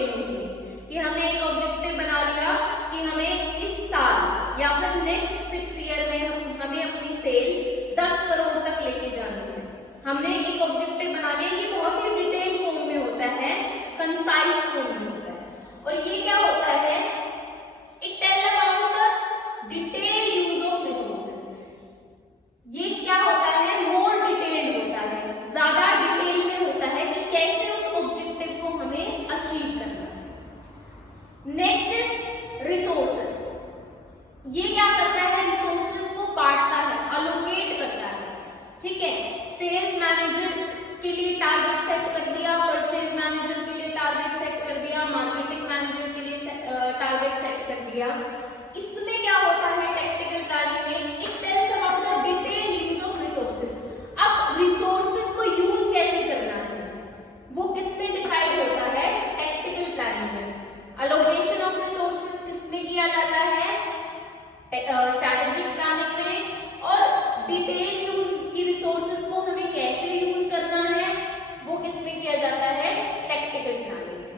Detail नहीं होगी कि हमने एक ऑब्जेक्टिव बना लिया कि हमें इस साल या फिर नेक्स्ट 6 ईयर में हमें अपनी सेल 10 करोड़ तक लेके जानी है। हमने एक ऑब्जेक्टिव बना लिया, ये बहुत ही डिटेल फॉर्म में होता है, कंसाइज फॉर्म में होता है। और ये क्या होता है, it tell about the detail use of resources. ये क्या होता है, मोर डिटेल्ड होता है, ज्यादा डिटेल में होता है कि कैसे उस ऑब्जेक्टिव को हमें अचीव करना है। Next is resources. ये क्या करता है, रिसोर्सेज को बांटता है, अलोकेट करता है। ठीक है, सेल्स मैनेजर के लिए टारगेट सेट कर दिया, परचेज मैनेजर के लिए टारगेट सेट कर दिया, मार्केटिंग मैनेजर के लिए टारगेट सेट कर दिया। इसमें क्या होता है टैक्टिकल प्लानिंग में, it tells about the detail use of resources. अब रिसोर्सेज को यूज कैसे करना है वो किसमें डिसाइड होता है, टैक्टिकल प्लानिंग में। अलोकेशन ऑफ रिसोर्सेज किसमें किया जाता है, स्ट्रैटेजिक प्लानिंग में। और डिटेल यूज की रिसोर्सेज को हमें कैसे यूज करना है वो किसमें किया जाता है, टैक्टिकल प्लानिंग में।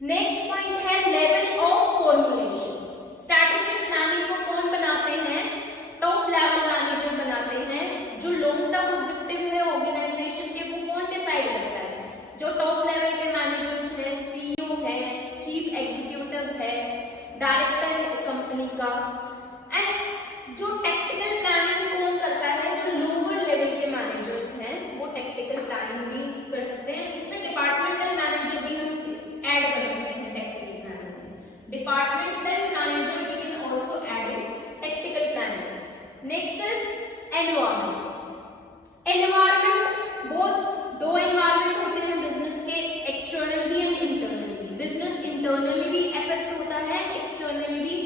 नेक्स्ट पॉइंट है level of formulation. Strategic planning को कौन बनाते हैं, टॉप लेवल मैनेजर बनाते हैं। जो लॉन्ग टर्म ऑब्जेक्टिव है ऑर्गेनाइजेशन के वो कौन डिसाइड करता है, जो टॉप लेवल के मैनेजर्स हैं, सीईओ है, चीफ एग्जीक्यूटिव है, डायरेक्टर है कंपनी का। एंड जो टैक्टिकल प्लानिंग कौन करता है, जो लोअर लेवल के मैनेजर्स हैं वो टैक्टिकल प्लानिंग भी कर सकते हैं। इसमें डिपार्टमेंटल मैनेजर भी हम ऐड कर सकते हैं टैक्टिकल प्लानिंग में। डिपार्टमेंटल मैनेजर भी can also add in tactical planning. Next is environment. Environment दो एनवायरनमेंट होते हैं बिजनेस के, एक्सटर्नल भी एंड इंटरनल भी। बिजनेस इंटरनली भी इफेक्ट होता है, एक्सटर्नली भी,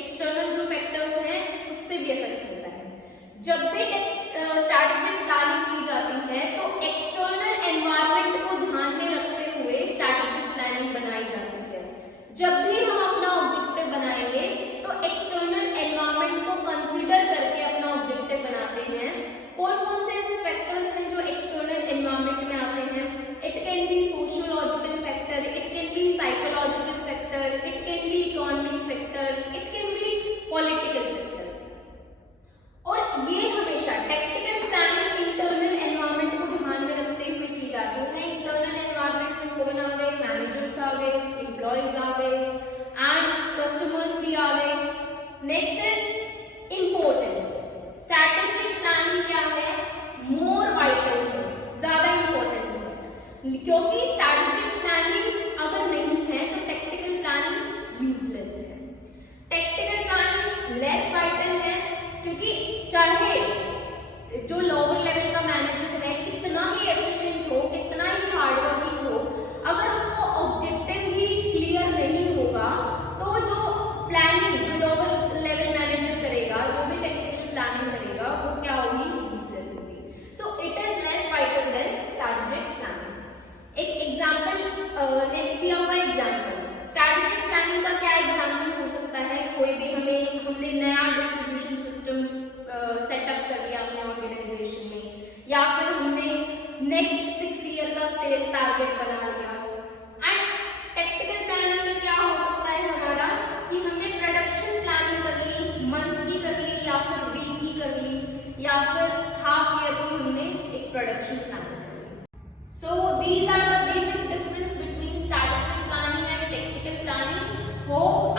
एक्सटर्नल जो फैक्टर्स हैं उससे भी इफेक्ट होता है। जब भी स्ट्रैटेजिक प्लानिंग की जाती है तो एक्सटर्नल एनवायरनमेंट को ध्यान में रखते हुए स्ट्रैटेजिक प्लानिंग बनाई जाती है। जब भी हम अपना ऑब्जेक्टिव बनाएंगे तो एक्सटर्नल एनवायरनमेंट को कंसीडर करके अपना ऑब्जेक्टिव बनाते हैं। कौन कौन से ऐसे फैक्टर्स हैं जो एक्सटर्नल एनवायरनमेंट में आते हैं, it can be sociological factor, it can be psychological factor, it can be economic factor, it can be political factor. और ये हमेशा टैक्टिकल प्लानिंग इंटरनल एनवायरनमेंट को ध्यान में रखते हुए की जाती है। इंटरनल एनवायरनमेंट में कौन आ गए, मैनेजर्स आ गए, एम्प्लॉइज आ गए एंड कस्टमर्स भी आ गए। Next is importance. Strategic planning क्या है, मोर वाइटल है, ज्यादा इंपॉर्टेंस है, क्योंकि स्ट्रैटेजिक प्लानिंग अगर नहीं है तो टैक्टिकल प्लानिंग यूजलेस है। टैक्टिकल प्लानिंग लेस वाइटल है क्योंकि चाहे जो लोअर लेवल का मैनेजर है कितना ही एफिशिएंट हो, कितना ही हार्डवर्किंग हो, अगर उसको ऑब्जेक्टिव ही क्लियर नहीं होगा तो जो प्लानिंग जो लोअर लेवल मैनेजर करेगा, जो भी टेक्निकल प्लानिंग करेगा वो क्या होगी, यूजलेस होगी। So it is less vital than strategic planning. एक एग्जांपल नेक्स्ट दिया हुआ एग्जांपल, स्ट्रैटेजिक प्लानिंग का क्या एग्जांपल हो सकता है, कोई भी हमने नया डिस्ट्रीब्यूशन सिस्टम सेटअप कर लिया अपने ऑर्गेनाइजेशन में, या फिर हमने नेक्स्ट 6 ईयर का सेल टारगेट बना लिया। एंड टैक्टिकल प्लानिंग में क्या हो सकता है हमारा कि हमने प्रोडक्शन प्लानिंग कर ली, मंथ की कर ली या फिर वीक की कर ली या फिर हाफ ईयर की हमने एक प्रोडक्शन प्लानिंग कर ली। So these are the basic difference between strategic planning and tactical planning. Hope